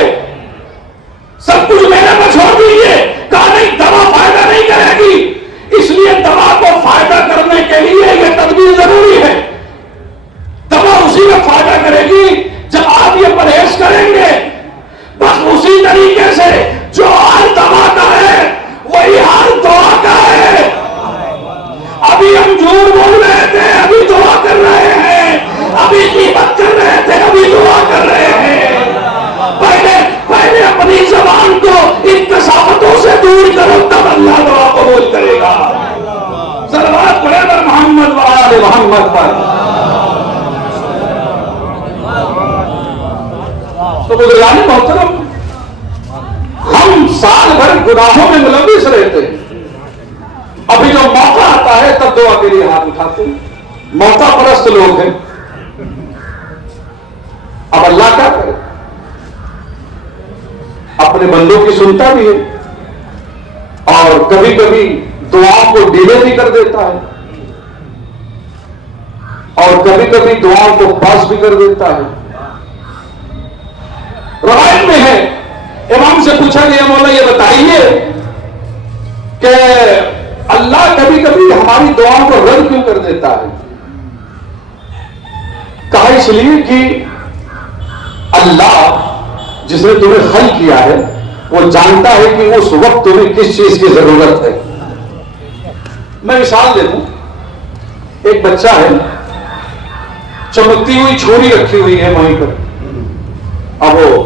سب کچھ میرے پر چھوڑ دیجیے۔ کہا نہیں دوا فائدہ نہیں کرے گی، اس لیے دوا کو فائدہ کرنے کے لیے یہ تدبیر ضروری ہے۔ دوا اسی میں فائدہ کرے گی جب آپ یہ پرہیز کریں گے۔ بس اسی طریقے سے جو حال دوا کا ہے وہی حال دعا کا ہے۔ ابھی ہم جھوٹ بول رہے تھے، ابھی دعا کر رہے ہیں، ابھی غیبت کر رہے تھے، ابھی دعا کر رہے ہیں۔ پہلے اپنی زبان کو ان کثافتوں سے دور کرو، تب اللہ دعا قبول کرے گا۔ صلوات پڑھیں پر محمد و آل محمد پر۔ تو بزرگان محترم، ہم سال بھر گناہوں میں ملوث رہتے ہیں، ابھی جو موقع آتا ہے تب دعا کے لیے ہاتھ اٹھاتے ہیں۔ موقع پرست لوگ ہیں، اب اللہ کیا کرے، اپنے بندوں کی سنتا بھی ہے اور کبھی کبھی دعاؤں کو ڈیلے بھی کر دیتا ہے اور کبھی کبھی دعاؤں کو پاس بھی کر دیتا ہے۔ روایت میں ہے، امام سے پوچھا گیا مولا یہ بتائیے کہ اللہ کبھی کبھی ہماری دعاؤں کو رد کیوں کر دیتا ہے؟ کہا اس لیے کہ اللہ جس نے تمہیں خلق کیا ہے وہ جانتا ہے کہ اس وقت تمہیں کس چیز کی ضرورت ہے۔ میں مثال دے دوں، ایک بچہ ہے، چمکتی ہوئی چھری رکھی ہوئی ہے وہیں پر، اب وہ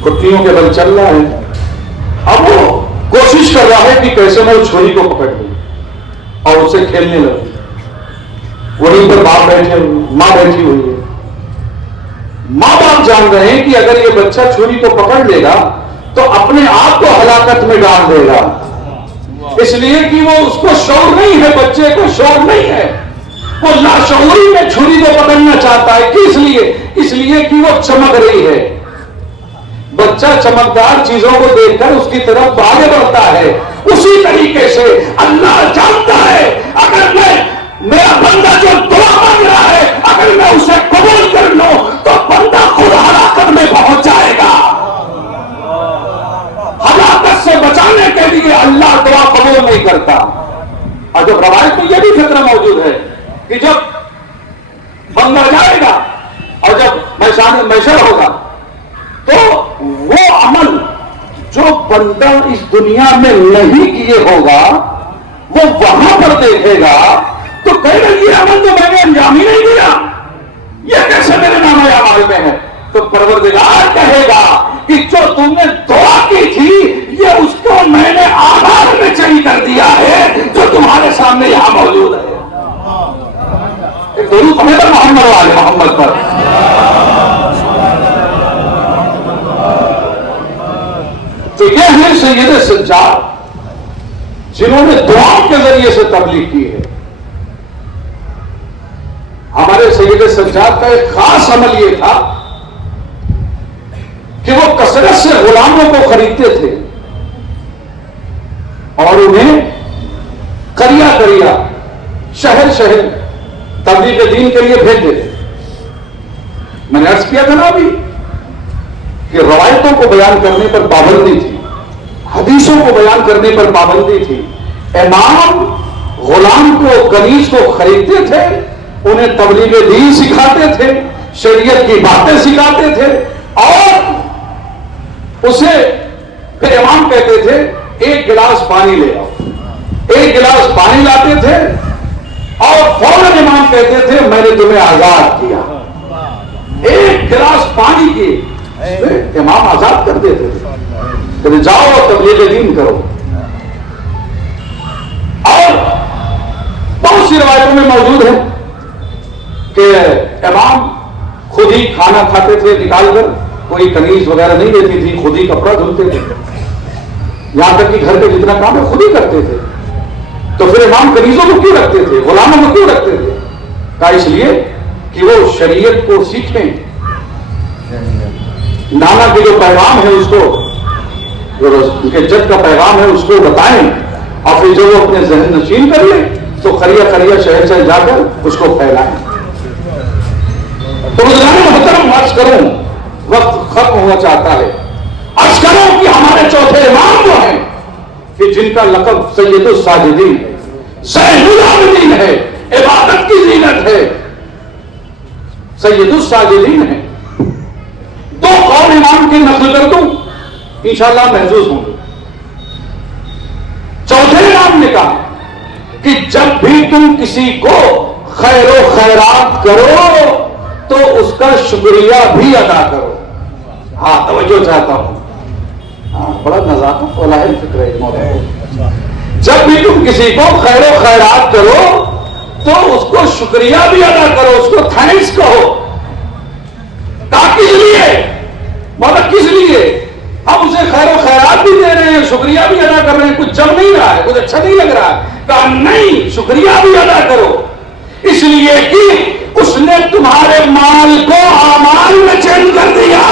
گھٹنوں کے بل چل رہا ہے، اب وہ کوشش کر رہا ہے کہ کیسے میں اس چھری کو پکڑ لوں اور اسے کھیلنے لگوں۔ وہیں پر باپ بیٹھے، ماں بیٹھی ہوئی ہے، ماں باپ جان رہے ہیں کہ اگر یہ بچہ چھری کو پکڑ لے گا تو اپنے آپ کو ہلاکت میں ڈال دے گا، اس لیے کہ وہ اس کو شعور نہیں ہے، بچے کو شعور نہیں ہے، وہ لاشعوری میں چھری کو پکڑنا چاہتا ہے۔ کس لیے؟ اس لیے کہ وہ چمک رہی ہے۔ بچہ چمکدار چیزوں کو دیکھ کر اس کی طرف آگے بڑھتا ہے۔ اسی طریقے سے اللہ جانتا ہے اگر میرا بندہ جو دعا مانگ رہا ہے اگر میں اسے قبول کر لوں تو بندہ خود ہلاکت میں پہنچ جائے گا۔ ہلاکت سے بچانے کے لیے اللہ دعا قبول نہیں کرتا۔ اور جب روایت میں یہ بھی فکر موجود ہے کہ جب بندہ جائے گا اور جب محشر ہوگا تو وہ عمل جو بندہ اس دنیا میں نہیں کیے ہوگا وہ وہاں پر دیکھے گا تو کہے گا یہ عمل تو میں نے انجام ہی نہیں دیا، یہ کیسے میرے نامہ اعمال میں ہے؟ تو پروردگار کہے گا کہ جو تم نے دعا کی تھی یہ اس کو میں نے آدھار میں چینج کر دیا ہے جو تمہارے سامنے یہاں موجود درود پڑھیں نا محمد و آل محمد پر. تو یہ ہیں سید سجاد جنہوں نے دعاؤں کے ذریعے سے تبلیغ کی ہے. ہمارے سید سجاد کا ایک خاص عمل یہ تھا کہ وہ کثرت سے غلاموں کو خریدتے تھے اور انہیں قریہ قریہ شہر شہر تبلیغ دین کے لیے بھیج دیتے. میں نے عرض کیا تھا نا ابھی کہ روایتوں کو بیان کرنے پر پابندی تھی, حدیثوں کو بیان کرنے پر پابندی تھی. امام غلام کو کنیز کو خریدتے تھے, انہیں تبلیغ دین سکھاتے تھے, شریعت کی باتیں سکھاتے تھے اور اسے پھر امام کہتے تھے ایک گلاس پانی لے آؤ. ایک گلاس پانی لاتے تھے اور فوراً امام کہتے تھے میں نے تمہیں آزاد کیا. ایک گلاس پانی کی امام آزاد کر دیتے تھے, جاؤ اور تبلیغ دین کرو. اور بہت سی روایتوں میں موجود ہے کہ امام خود ہی کھانا کھاتے تھے نکال کر, کوئی کنیز وغیرہ نہیں دیتی تھی, خود ہی کپڑا دھلتے تھے, یہاں تک کہ گھر کے جتنا کام ہے خود ہی کرتے تھے. تو پھر امام کنیزوں کو کیوں رکھتے تھے, غلاموں کو کیوں رکھتے تھے؟ کہا اس لیے کہ وہ شریعت کو سیکھیں, نانا کے جو پیغام ہے اس کو, جو ان کے جد کا پیغام ہے اس کو بتائیں اور پھر جو وہ اپنے ذہن نشین کر لیں تو قریہ قریہ شہر شہر جا کر اس کو پھیلائیں. تو محترم عرض کروں, وقت ختم ہونا چاہتا ہے, عرض کروں کہ ہمارے چوتھے امام وہ ہیں کہ جن کا لقب سید الساجدین ہے, زین العابدین ہے, عبادت کی زینت ہے, سید الساجدین ہے. دو قول امام کی نقل کر دوں انشاءاللہ محظوظ ہوں گے. چوتھے امام نے کہا کہ جب بھی تم کسی کو خیر و خیرات کرو تو اس کا شکریہ بھی ادا کرو. ہاں توجہ چاہتا ہوں, ہاں بڑا نزاکت والا ہے فکر ہے مولانا. جب بھی تم کسی کو خیر و خیرات کرو تو اس کو شکریہ بھی ادا کرو, اس کو تھینکس کہو. کس لیے مولا, کس لیے ہم اسے خیر و خیرات بھی دے رہے ہیں, شکریہ بھی ادا کر رہے ہیں, کچھ جم نہیں رہا ہے, کچھ اچھا نہیں لگ رہا ہے. کہا نہیں, شکریہ بھی ادا کرو اس لیے کہ اس نے تمہارے مال کو اعمال میں چینج کر دیا.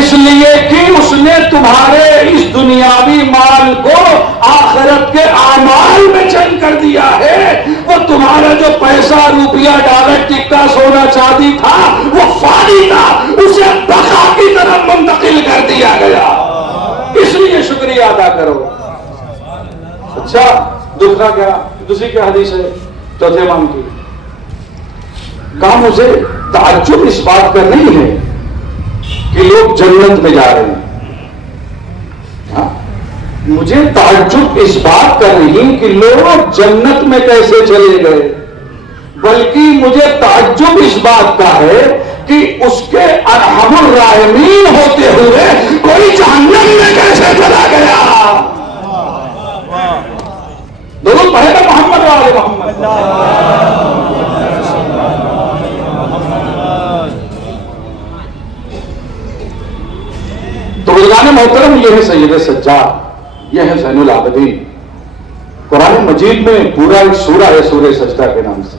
اس لیے کہ اس نے تمہارے اس دنیاوی مال کو آخرت کے اعمال میں چینج کر دیا ہے. وہ تمہارا جو پیسہ روپیہ ڈالر ٹکا سونا چاندی تھا وہ فانی تھا, اسے بقا کی طرف منتقل کر دیا گیا. اس لیے شکریہ ادا کرو. اچھا دوسرا کیا, دوسری کیا حدیث ہے چوتھے امام کی؟ کہا مجھے تعجب اس بات کا نہیں ہے کہ لوگ جنت میں جا رہے ہیں, مجھے تعجب اس بات کا نہیں کہ لوگ جنت میں کیسے چلے گئے, بلکہ مجھے تعجب اس بات کا ہے کہ اس کے ارحم الراحمین ہوتے ہوئے کوئی جہنم میں کیسے چلا گیا. درود پڑھے گا محمد و آل محمد. تو بزرگان محترم یہ ہے سید سجاد, یہ ہے زین العابدین. قرآن مجید میں پورا ایک سورہ ہے سورہ سجدہ کے نام سے,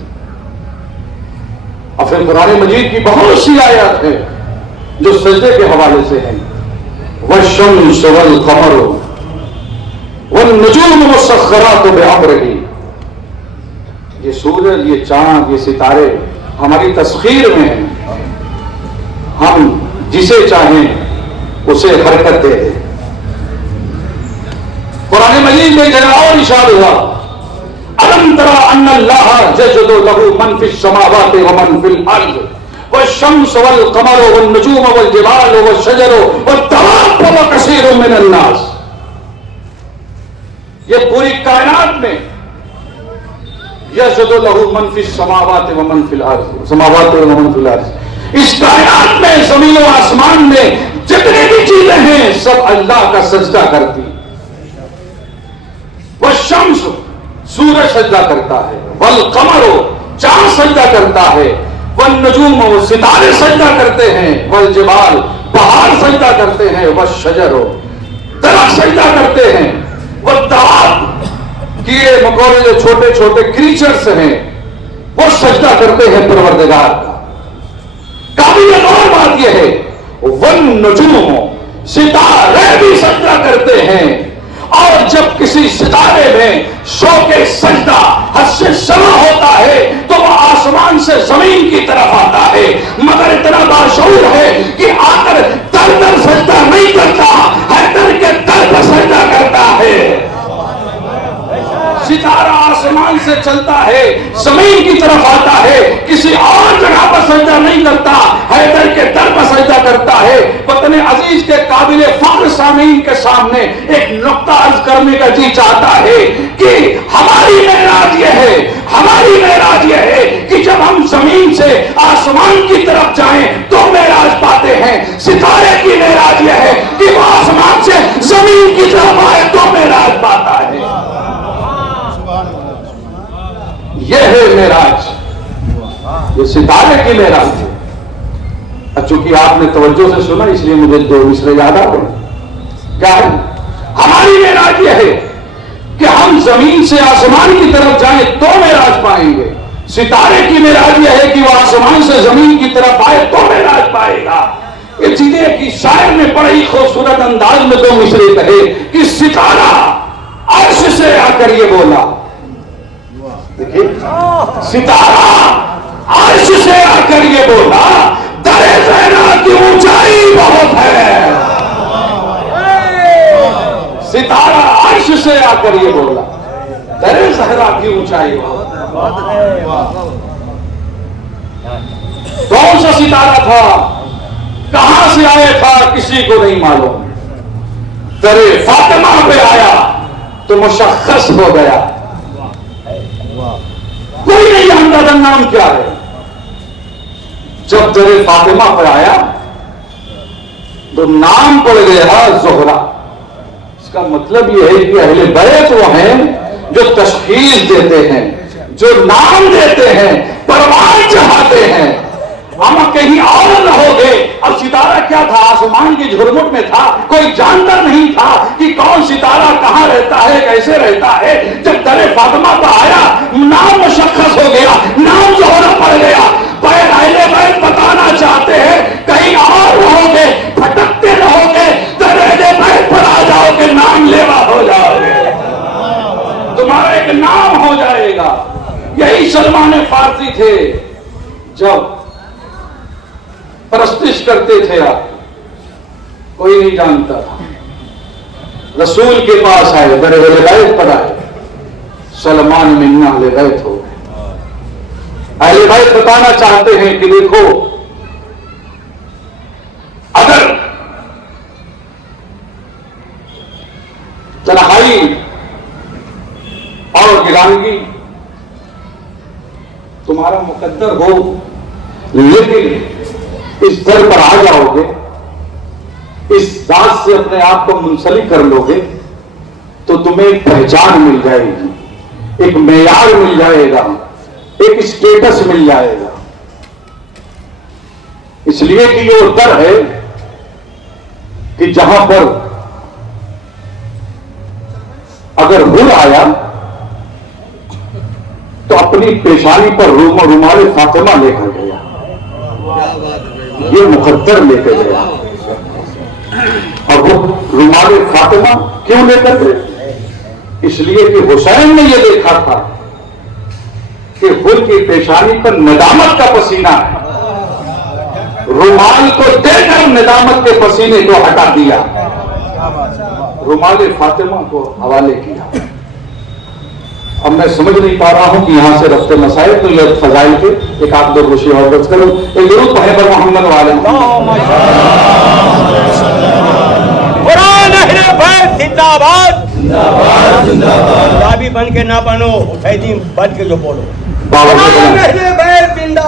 اور پھر قرآن مجید کی بہت سی آیات ہیں جو سجدے کے حوالے سے ہیں. والشمس والقمر والنجوم مسخرات بامرہ. یہ سورج, یہ چاند, یہ ستارے ہماری تسخیر میں ہیں, ہم جسے چاہیں اسے حرکت دے دیں. قرآن مجید میں جگہ اور ارشاد ہوا الم تری ان اللہ یسجد لہ من فی السماوات ومن فی الارض والشمس والقمر والنجوم والجبال والشجر والدواب وکثیر من الناس. یہ پوری کائنات میں یسجد لہ من فی السماوات ومن فی الارض, سماوات ومن فی الارض, اس کائنات میں زمین و آسمان میں جتنی بھی چیزیں ہیں سب اللہ کا سجدہ کرتی. والشمس سورج سجدہ کرتا ہے, والقمر چاند سجدہ کرتا ہے, والنجوم ستارے سجدہ کرتے ہیں, والجبال پہاڑ سجدہ کرتے ہیں, والشجر درخت سجدہ کرتے ہیں, والدواب کیڑے مکوڑے جو چھوٹے چھوٹے کریچرز ہیں وہ سجدہ کرتے ہیں پروردگار کا. قابل اور بات یہ ہے والنجوم ستارے بھی سجدہ کرتے ہیں, اور جب کسی ستارے میں شوق سجدہ حد سے سما ہوتا ہے تو وہ آسمان سے زمین کی طرف آتا ہے, مگر اتنا باشعور ہے کہ آ کر در در سجدہ نہیں کرتا, حیدر کے در پر سجدہ کرتا ہے. ستارہ آسمان سے چلتا ہے, زمین کی طرف آتا ہے, کسی اور جگہ پر سجدہ نہیں کرتا, حیدر کے در پر سجدہ کرتا ہے. وطن عزیز کے قابل فخر سامعین کے سامنے ایک نقطہ عرض کرنے کا جی چاہتا ہے کہ ہماری معراج یہ ہے, ہماری معراج یہ ہے کہ جب ہم زمین سے آسمان کی طرف جائیں تو معراج پاتے ہیں. ستارے کی معراج یہ ہے کہ وہ آسمان سے زمین کی طرف آئے تو معراج پاتا ہے. یہ ہے معراج, یہ ستارے کی معراج ہے. چونکہ آپ نے توجہ سے سنا اس لیے مجھے دو مصرے یاد آ گئے. کیا ہے ہماری معراج؟ یہ ہے کہ ہم زمین سے آسمان کی طرف جائیں تو معراج پائیں گے. ستارے کی معراج یہ ہے کہ وہ آسمان سے زمین کی طرف آئے تو معراج پائے گا. یہ چیزیں کہ شاعر نے بڑے ہی خوبصورت انداز میں دو مصرے کہے کہ ستارہ عرش سے آ کر یہ بولا. دیکھیے ستارہ عرش سے آ کر یہ بولا در زہرا کی اونچائی بہت ہے. ستارہ عرش سے آ کر یہ بولا در زہرا کی اونچائی بہت ہے. کون سا ستارہ تھا, کہاں سے آیا تھا کسی کو نہیں معلوم. در فاطمہ پہ آیا تو مشخص ہو گیا, کوئی نہیں جانتا تھا نام کیا ہے. جب در فاطمہ پر آیا تو نام پڑ گیا زہرا. اس کا مطلب یہ ہے کہ اہل بیت وہ ہیں جو تشخیص دیتے ہیں, جو نام دیتے ہیں, پروان چڑھاتے ہیں. ہم کہیں اور نہ ہو گے. اب ستارہ کیا تھا, آسمان کی جھرمٹ میں تھا, کوئی جانتا نہیں تھا کہ کون ستارہ کہاں رہتا ہے, کیسے رہتا ہے. جب در فاطمہ پر آیا نام مشخص ہو گیا, نام زہرا پڑ گیا. اہل بیت بتانا چاہتے ہیں کہیں اور رہو گے, پھٹکتے رہو گے, در اہل بیت پر آ جاؤ گے, نام لیوا ہو جاؤ گے, تمہارا ایک نام ہو جائے گا. یہی سلمان فارسی تھے جب پرستش کرتے تھے آپ, کوئی نہیں جانتا تھا. رسول کے پاس آئے, در اہل بیت پر آئے, سلمان منا اہل بیت ہو گئے. اہل بیت بتانا چاہتے ہیں کہ دیکھو اگر تنہائی اور ویرانگی تمہارا مقدر ہو, لیکن اس در پر آ جاؤ گے, اس ذات سے اپنے آپ کو منسلک کر لو گے تو تمہیں ایک پہچان مل جائے گی, ایک معیار مل جائے گا, ایک اسٹیٹس مل جائے گا. اس لیے کہ یہ وہ در ہے کہ جہاں پر اگر حر آیا تو اپنی پیشانی پر رومال فاطمہ لے کر گیا, یہ مقدر لے کر گیا. اور وہ رومال فاطمہ کیوں لے کر گئے؟ اس لیے کہ حسین نے یہ دیکھا تھا کہ حر کی پیشانی پر ندامت کا پسینہ ہے, رومال کو دے کر ندامت کے پسینے کو ہٹا دیا, رومال فاطمہ کو حوالے کیا. اب میں سمجھ نہیں پا رہا ہوں کہ یہاں سے رفتے مسائل تو یہ فضائل کے ایک آپ دو خوشی اور بچ کرو. ایک درود پڑھیں پر محمد والے قرآن اہل بیت زندہ باد, بن کے نہ بنو, حسینی بن کے جو بولو. قرآن اہل بیت زندہ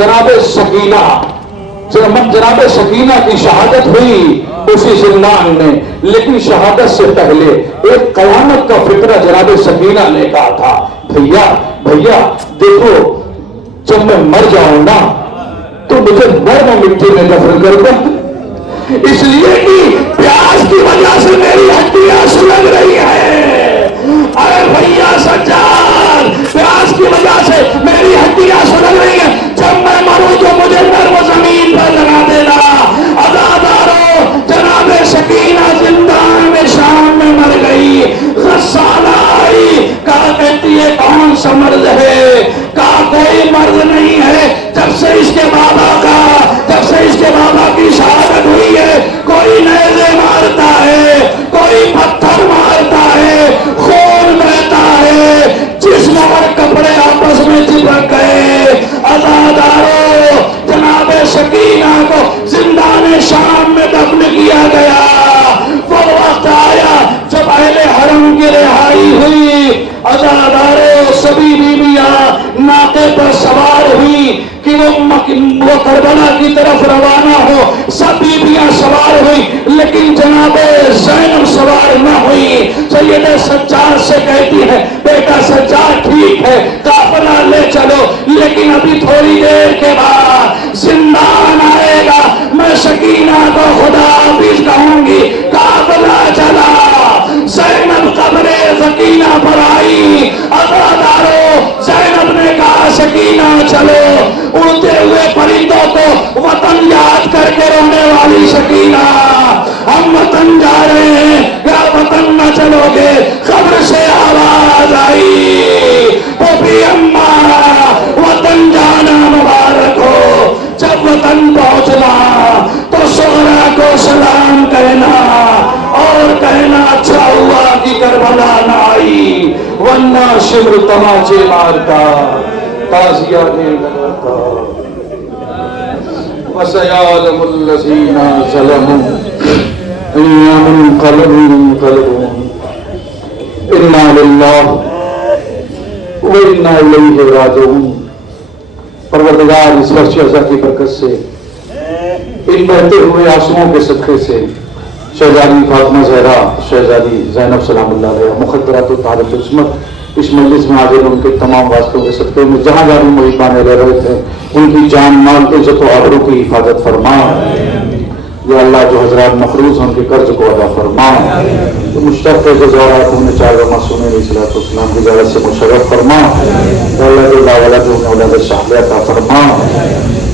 جناب سکینہ کی شہادت ہوئی اسی زندان میں، لیکن شہادت سے پہلے ایک قیامت کا فکرہ جناب سکینہ نے کہا تھا، بھیا دیکھو جب میں مر جاؤں نا تو مجھے نرم مٹی میں دفن کر دو، اس لیے کہ پیاس کی وجہ سے میری ہڈیاں سلگ رہی ہیں۔ ارے بھیا سجاد، پیاس کی وجہ سے میری ہڈیاں سلگ رہی ہیں، جب میں مروں تو مجھے نرم زمین پر لگا دینا۔ عزادارو، جناب سکینہ زندان میں شام میں مر گئی۔ غسالہ آئی، کہا کہتی ہے کون سا مرد ہے؟ کہا کوئی مرد نہیں ہے، جب سے اس کے بابا کی شہادت ہوئی ہے کوئی نیزے مارتا ہے، کوئی پتھر مارتا ہے، خون بہتا ہے، جسم اور کپڑے آپس میں چپک گئے۔ عزادارو، جناب سکینہ کو زندان شام میں دفن کیا گیا۔ وہ وقت آیا جب اہل حرم کی رہائی ہوئی۔ عزادارو، سبھی بیویاں ناقے پر سوار ہوئی کہ وہ کربلا کی طرف روانہ ہو، سب بیویاں سوار ہوئی، لیکن جناب زینب سوار نہ ہوئی۔ سید سجاد سے کہتی ہے بیٹا سجاد ٹھیک ہے قافلہ لے چلو، لیکن ابھی تھوڑی دیر کے بعد زندان آئے گا، میں سکینہ کو خدا حافظ کہوں گی۔ قافلہ چلا، زینب قبر سکینہ پر آئی۔ عزادارو، زینب نے کہا سکینہ چلو، اڑتے ہوئے پرندوں کو وطن یاد کر کے رونے والی سکینہ، ہم وطن جا رہے ہیں، کیا وطن نہ چلو گے؟ قبر سے آواز آئی، پوپی اماں وطن جانا مبارک ہو۔ جب وطن پہنچنا تو سغرا کو سلام کہنا اور کہنا اچھا ہوا کہ کربلا نہ آئی، ورنہ شمر تماچے مارتا، تازیہ دے لگاتا۔ وَسَيَعْلَمُ الَّذِينَ ظَلَمُوا أَيَّ مُنقَلَبٍ يَنقَلِبُونَ إِنَّا لِلَّهِ وَإِنَّا إِلَيْهِ راجعون۔ پروردگار اس فرش ازا کی برکت سے، ان بہتے ہوئے آنسوؤں کے صدقے سے شہزادی فاطمہ زہرا، شہزادی زینب سلام اللہ علیہ، مخدرات و طالب عصمت اس مجلس میں حاضر ان کے تمام واسطوں کے صدقے میں جہاں جہاں بھی محبان رہ رہے تھے ان کی جان مال عزت و آبرو کی حفاظت فرما۔ یا اللہ جو حضرات مقروض ہیں ان کے قرض کو ادا فرما، جو مشترک گزارات انہیں چاہے معصوم علیہ الصلوۃ والسلام کی زیارت سے مشرف فرما۔ یا اللہ جو لاولا جو انہیں اولاد صالحہ عطا فرما،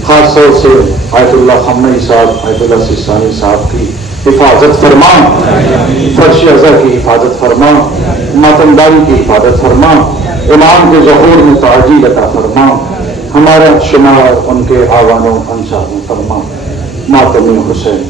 خاص طور سے آیت اللہ خمینی صاحب، آیت اللہ سیستانی صاحب کی حفاظت فرما، فرش ازا کی حفاظت فرما، ماتمداری کی حفاظت فرما، امام کے ظہور میں تعجیل عطا فرما، ہمارا شمار ان کے آوانوں انصاروں فرما۔ ماتم حسین